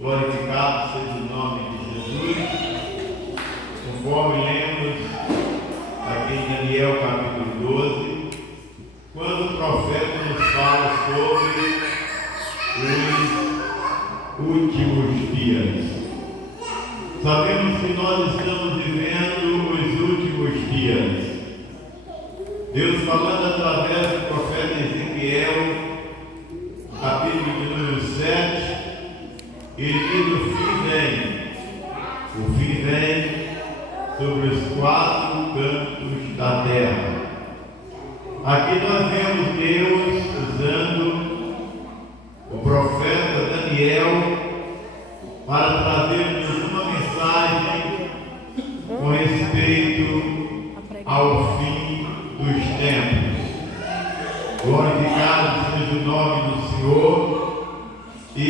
Glorificado seja o nome de Jesus. Conforme lemos aqui em Daniel capítulo 12, quando o profeta nos fala sobre os últimos dias. Sabemos que nós estamos vivendo os últimos dias. Deus falando através do profeta Ezequiel, capítulo de número 7, ele diz: o fim vem sobre os quatro cantos da terra. Aqui nós vemos Deus usando o profeta Daniel para trazer-nos uma mensagem com respeito ao fim dos tempos. Glorificado seja o nome do Senhor. E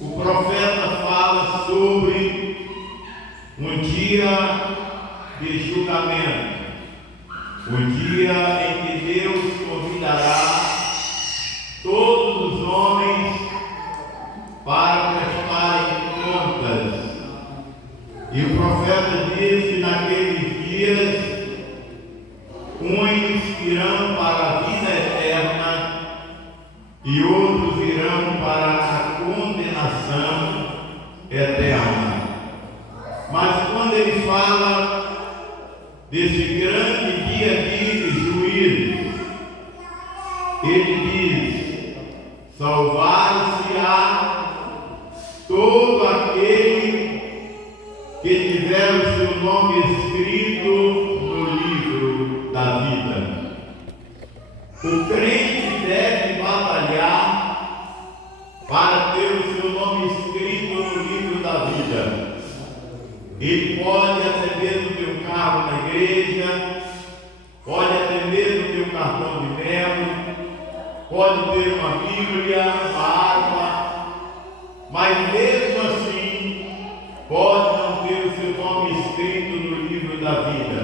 o profeta fala sobre um dia de julgamento, o dia em que Deus convidará todos os homens para prestarem contas. E o profeta diz que naqueles dias uns irão para a vida eterna e outros irão para a condenação eterna. Mas quando ele fala desse grande dia de juízo, ele diz: salvar-se-á todo aquele que tiver o seu nome escrito no livro da vida. O crente deve batalhar para ter o seu nome escrito no livro da vida. Ele pode até mesmo ter um carro na igreja, pode até mesmo ter um cartão de membro, pode ter uma Bíblia, uma arma, mas mesmo assim pode não ter o seu nome escrito no livro da vida.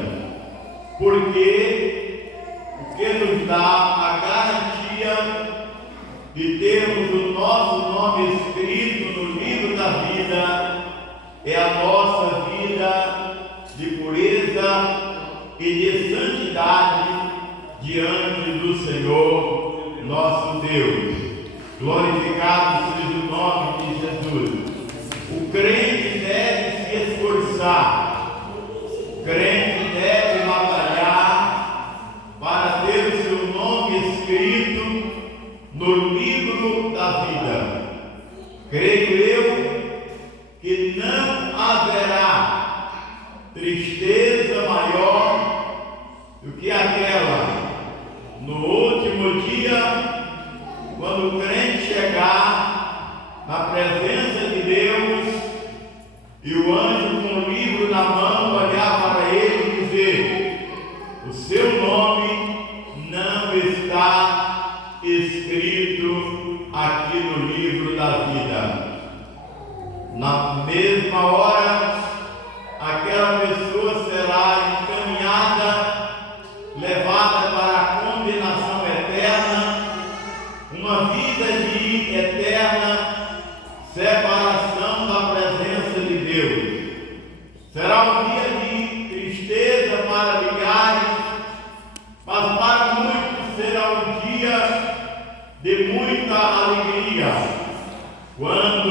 Porque o que nos dá a garantia de termos o nosso nome escrito no livro da vida é a nossa vida de pureza e de santidade diante do Senhor nosso Deus. Glorificado seja o nome de Jesus. O crente deve se esforçar, o crente deve batalhar para ter o seu nome escrito no livro da vida. Creio eu que não haverá tristeza maior do que aquela no último dia, quando o crente chegar na presença de Deus e o anjo com o livro na mão olhar para ele e dizer: o seu nome não está escrito aqui no livro da vida. Na mesma hora, aquela pessoa será encaminhada, levada para a condenação eterna, uma vida de eterna separação da presença de Deus. Será um dia de tristeza para milhares, mas para muitos será um dia de muita alegria, quando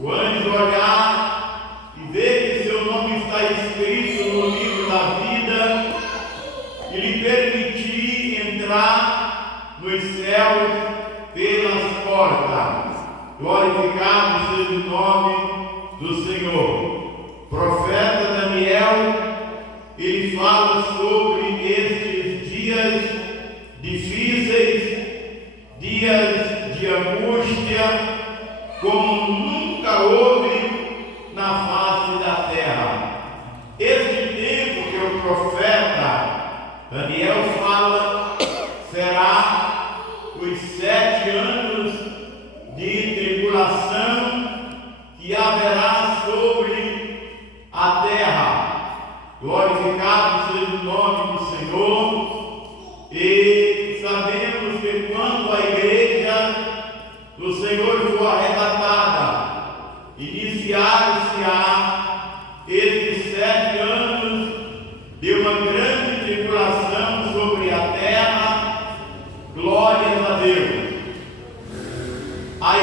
o anjo olhar e ver que seu nome está escrito no livro da vida e lhe permitir entrar nos céus pelas portas. Glorificado seja o nome do Senhor. Profeta Daniel, ele fala sobre estes dias difíceis, dias de angústia, como nunca houve na face da terra. Este tempo que o profeta Daniel fala será os 7 anos de tribulação que haverá sobre a terra. Glorificado seja o nome do Senhor. E sabemos que quando a igreja do Senhor for arrebatada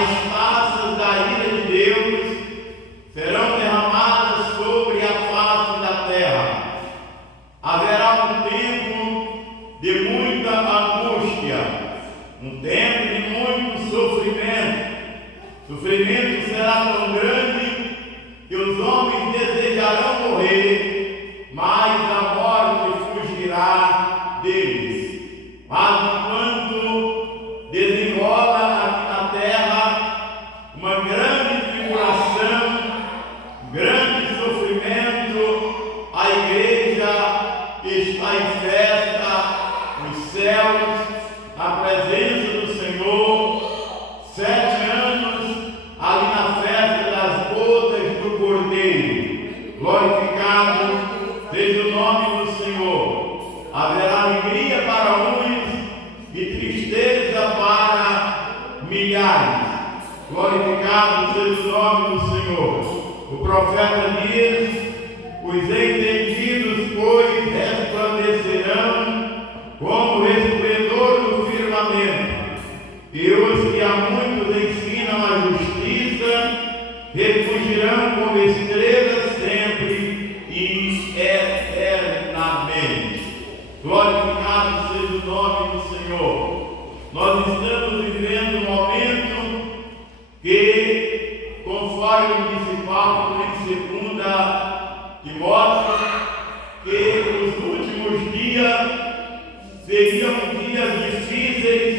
as taças da ira de Deus serão derramadas sobre a face da terra. Haverá um tempo de muita angústia, um tempo de muito sofrimento. O sofrimento será tão grande que os homens desejarão morrer, mas a morte fugirá deles. Mas enquanto desenrola aqui na terra uma grande tribulação, grande sofrimento, a igreja está em festa nos céus, na presença do Senhor, 7 anos ali na festa das bodas do Cordeiro. Glorificado seja o nome do Senhor. Haverá alegria para uns e tristeza para milhares. Glorificado seja o nome do Senhor. O profeta diz: os entendidos, pois, resplandecerão como o resplendor do firmamento, e os que a muitos ensinam a justiça refugirão como estrelas sempre e eternamente. Glorificado seja o nome do Senhor. Nós estamos vivendo um momento que, conforme disse Paulo em 2 Timóteo, que os últimos dias seriam dias difíceis,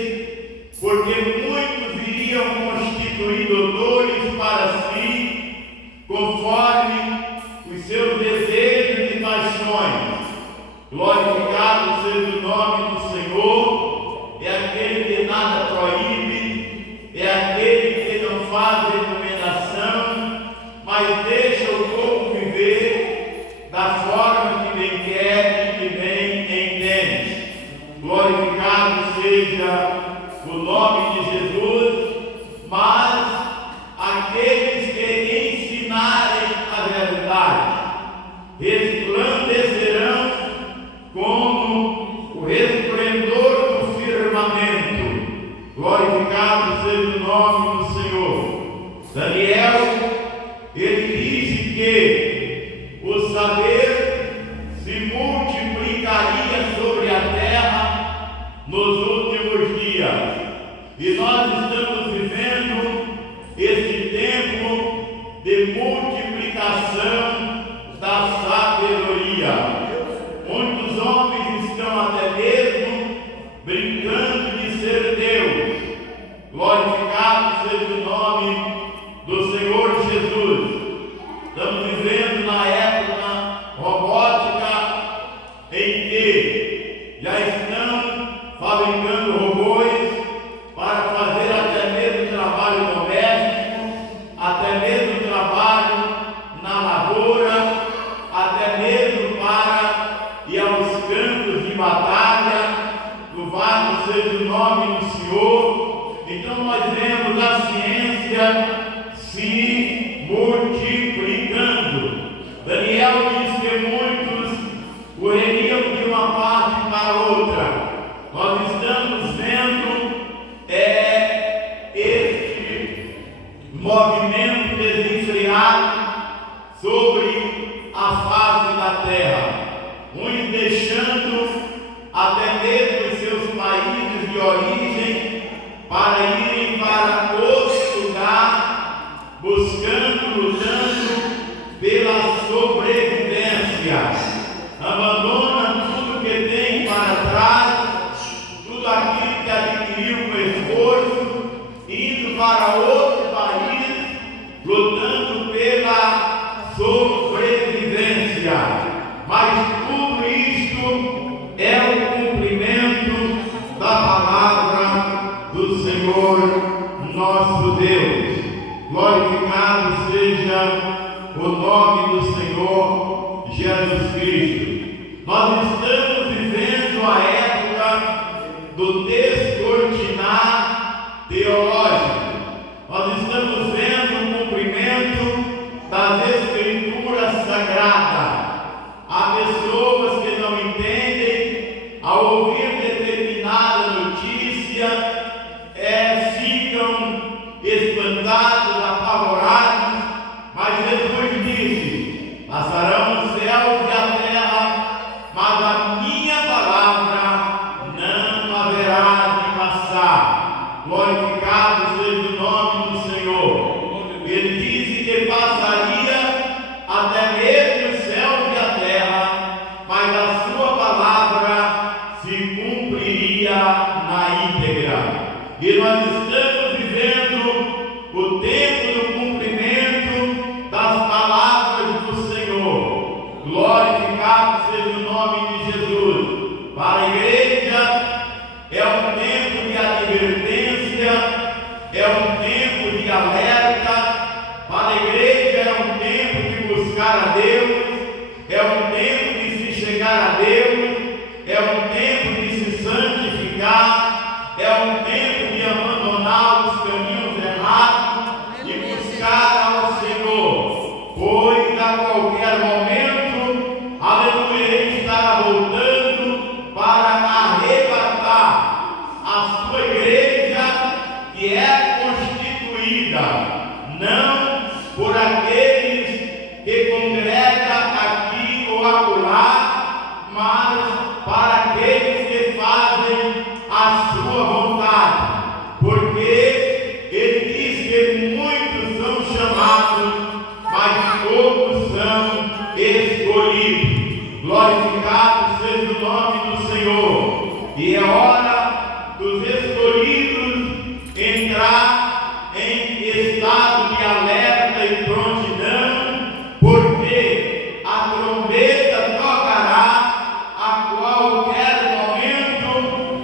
porque muitos iriam constituir doutores para si, conforme os seus desejos e paixões. Glorificado seja o nome do Senhor. É aquele que nada proíbe, é aquele que não faz recomendação, mas deixa o povo viver da forma que bem quer e que bem entende. Glorificado seja o nome de Jesus. Mas aqueles que ensinarem a verdade resplandecerão como o resplendor do firmamento. Glorificado seja o nome do Senhor. Daniel, ele disse que o saber se multiplicaria sobre a terra nos últimos dias. E nós estamos vivendo esse tempo de multiplicação da sabedoria. Muitos homens estão até mesmo brincando de ser Deus. Glorificado seja o nome do Senhor Jesus. Estamos vivendo na época robótica em que já estão fabricando robôs para fazer até mesmo trabalho doméstico, até mesmo trabalho na lavoura, até mesmo para ir aos campos de batalha. Louvado seja o nome do Senhor. Então nós vemos a ciência se multiplicando. Daniel diz que muitos correriam de uma parte para outra. Nós estamos vendo este movimento desenfreado sobre a face da terra. Uns deixando até mesmo os seus países de origem para irem para outro lugar, buscando, lutando pela sobrevivência. Abandona tudo que tem para trás, tudo aquilo que adquiriu com esforço, indo para outro país, lutando pela sobrevivência. Mas tudo isto é o cumprimento da palavra do Senhor nosso Deus. Glorificado seja o nome do Senhor Jesus Cristo. Nós estamos vivendo a época do descortinar teológico. Nós estamos vendo o cumprimento das Escrituras Sagradas. Há pessoas que não entendem, ao ouvir determinada notícia, ficam espantadas espantados, apavorados, mas Jesus disse: passarão os céus e a terra, mas a minha palavra não haverá de passar. Glorificado seja o nome do Senhor. Ele disse que passaria até mesmo os céus e a terra, mas a sua palavra se cumpriria na íntegra. E nós estamos vivendo o tempo do cumprimento das palavras do Senhor. Glorificado seja o nome de Jesus. Para a igreja é um tempo de advertência, é um tempo de alerta. Para a igreja é um tempo de buscar a Deus, é um tempo de se chegar a Deus, é um tempo de se santificar, é um tempo de abandonar os caminhos errados e buscar ao Senhor, pois a qualquer momento, aleluia, Ele estará voltando para arrebatar a sua igreja, que é constituída não por aqueles que congregam aqui ou acolá, mas para aqueles que fazem a sua vontade, porque ele diz que muitos são chamados, mas poucos são escolhidos. Glorificado seja o nome do Senhor. E é hora dos escolhidos entrar em estado de alerta e prontidão, porque a trombeta tocará a qualquer momento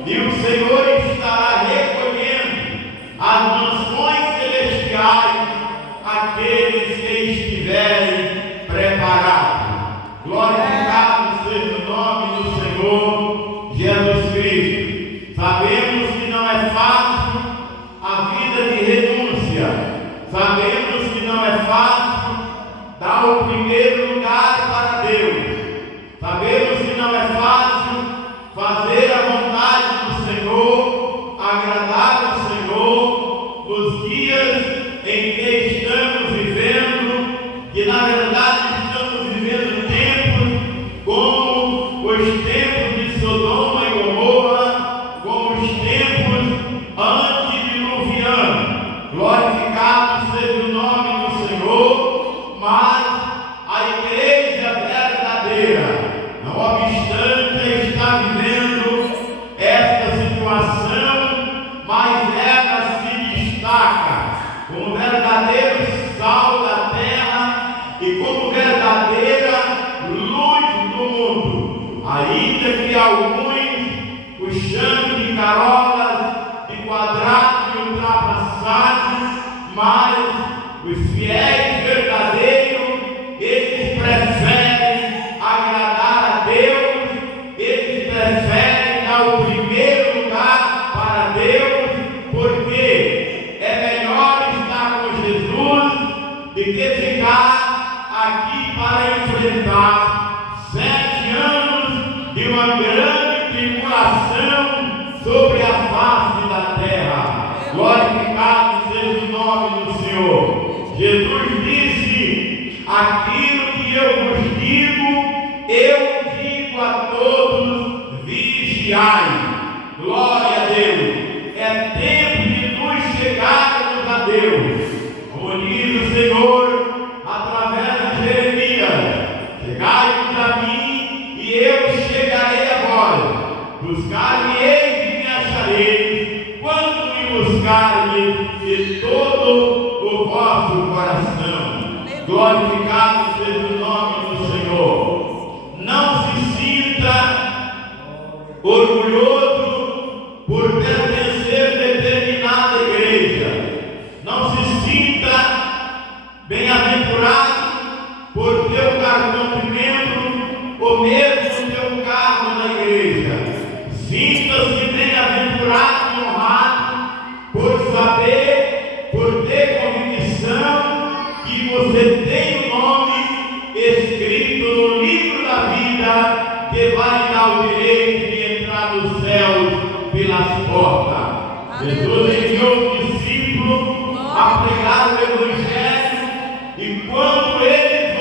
e o Senhor estará recolhendo as mansões celestiais aqueles que estiverem preparados. Glorificado seja o nome do Senhor Jesus Cristo. Sabemos que não é fácil a vida de renúncia, sabemos que não é fácil dar o primeiro lugar para Deus, sabemos que não é fácil fazer a vontade do Senhor, agradar o Senhor nos dias em que estamos vivendo, que na verdade estamos vivendo tempos como os tempos de Sodoma e Gomorra, como os tempos antediluvianos. Glorificado seja o nome do Senhor, mas a igreja verdadeira, não obstante está vivendo esta situação, mas ela se destaca como verdadeiro sal da terra e como verdadeira luz do mundo, ainda que alguns o chamem de carolas, de quadrados e ultrapassados, mas os fiéis verdadeiros, eles preferem agradar a Deus, eles preferem dar o primeiro lugar para Deus, porque é melhor estar com Jesus do que ficar aqui para enfrentar 7 anos de uma grande tribulação sobre a face da terra. Glorificado seja o nome do Senhor. Jesus disse: aquilo que eu vos digo, eu digo a todos, vigiai. Glória a Deus. É tempo de nos chegarmos a Deus, como diz o Senhor através de Jeremias: chegai-vos a mim e eu chegarei a vós. Buscar-me-eis e me achareis, quando me buscarem de todo o vosso coração. Glorificado seja o nome do Senhor. Não se sinta orgulhoso por pertencer a determinada igreja. Não se sinta bem-aventurado por ter o cartão de membro ou mesmo ter um cargo na igreja. Sinta-se bem-aventurado e honrado por saber, por ter convicção que você tem o nome escrito no livro da vida, que vai lhe dar o direito de entrar nos céus pelas portas. Jesus enviou o discípulo a pregar E quando eles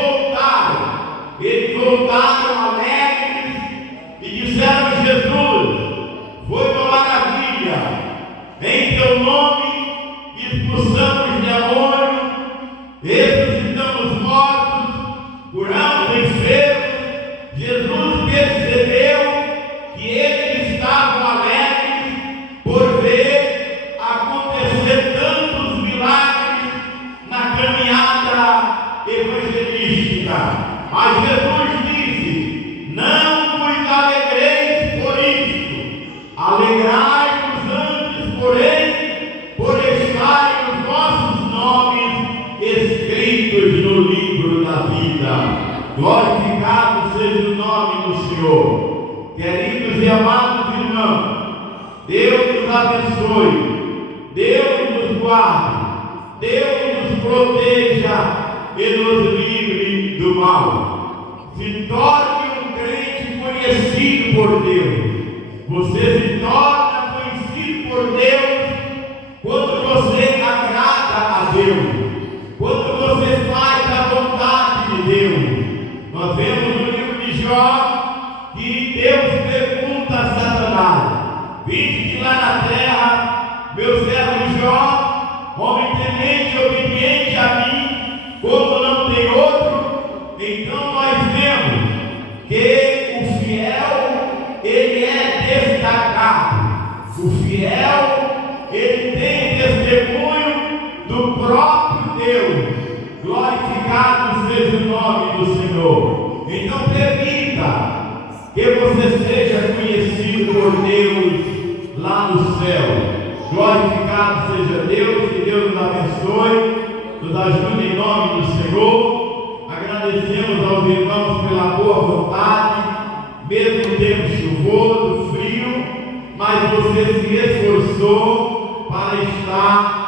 voltaram alegres e disseram: Jesus, foi uma maravilha, em teu nome expulsamos demônios, ressuscitamos mortos, curamos enfermos. Jesus percebeu que eles estavam alegres por ver acontecer tantos milagres na caminhada evangelística. Mas Jesus disse: não vos alegreis por isto, alegrai-vos antes, porém, por estarem os vossos nomes escritos no livro da vida. Glorificado seja o nome do Senhor. Queridos e amados irmãos, Deus nos abençoe, Deus nos guarde, Deus nos proteja e nos livre do mal. Se torne um crente conhecido por Deus. Você se torna conhecido por Deus quando você agrada a Deus, quando você faz a vontade de Deus. Nós vemos no livro de Jó que Deus pergunta a Satanás: viste que lá na terra meu servo Jó, homem temente e obediente a mim, como não tem outro? Então nós vemos que o fiel, ele é destacado. O fiel, ele tem testemunho do próprio Deus. Glorificado seja o nome do Senhor. Então permita que você seja conhecido por Deus lá no céu. Glorificado seja Deus, que Deus nos abençoe, nos ajude em nome do Senhor. Agradecemos aos irmãos pela boa vontade, mesmo tempo chuvoso, frio, mas você se esforçou para estar